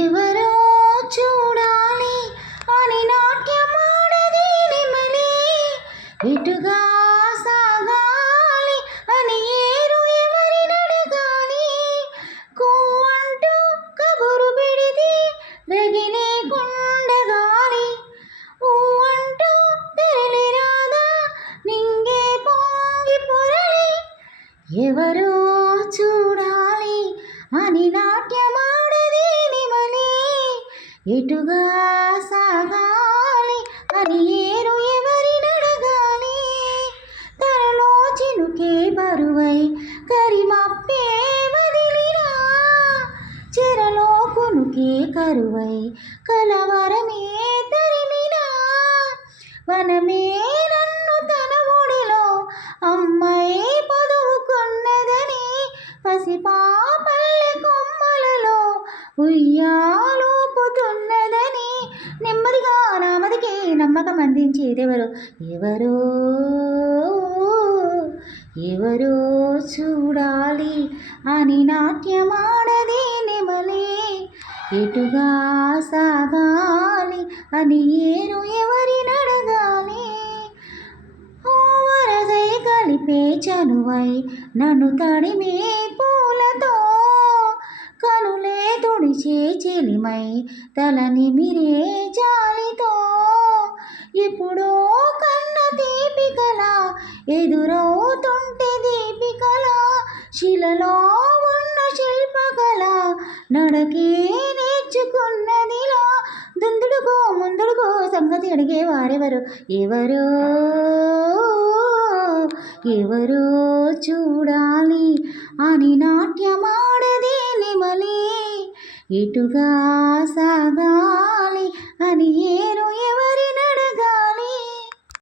ఎవరో చూడాలి అని నాట్యమాడది నెమలి, ఎటుగా సాగాలి అని ఏరు ఎవరినడగాలి. కోవంటూ కబురు పెడితే రగిలే కొండగాలి, ఊవంటూ తెరలి రాదా నింగే పొంగి పొరలి. ఎవరో చూడాలి అని నాట్యమాడది నెమలి, ఎటుగా సాగాలి అని ఏరు ఎవరినడగాలి. తనలో చినుకే బరువై కరిమప్పే వదిలినా, చెరలో కునుకే కరువై కలవరమే తరిమినా. వనమే నన్ను తన ఒడిలో అమ్మాయి పొదువుకున్నదని, పసిపాపల్లె కొమ్మలలో ఉయ్యాలూపుతున్నదని, నెమ్మదిగా నామదికి నమ్మకం అందించేదెవరు. ఎవరో ఎవరో చూడాలి అని నాట్యమాడది నెమలి, ఎటుగా సాగాలి అని ఏరు ఎవరినడగాలి. ఓ వరదై కలిపే చనువై నన్ను తడిమే పూలతో, కనులే తుడిచే చెలిమై తల నిమిరే జాలితో, ఎప్పుడో కన్న దీపికల ఎదురవుతుంటే దీపికల, శిలలో ఉన్న శిల్పకళ నడకే నేర్చుకున్నదిలా. దుందుడుకో ముందుడుకో సంగతి అడిగే వారెవరు. ఎవరో ఎవరో చూడాలి అని నాట్యమాడది నెమలి, ఎటుగా సాగాలి అని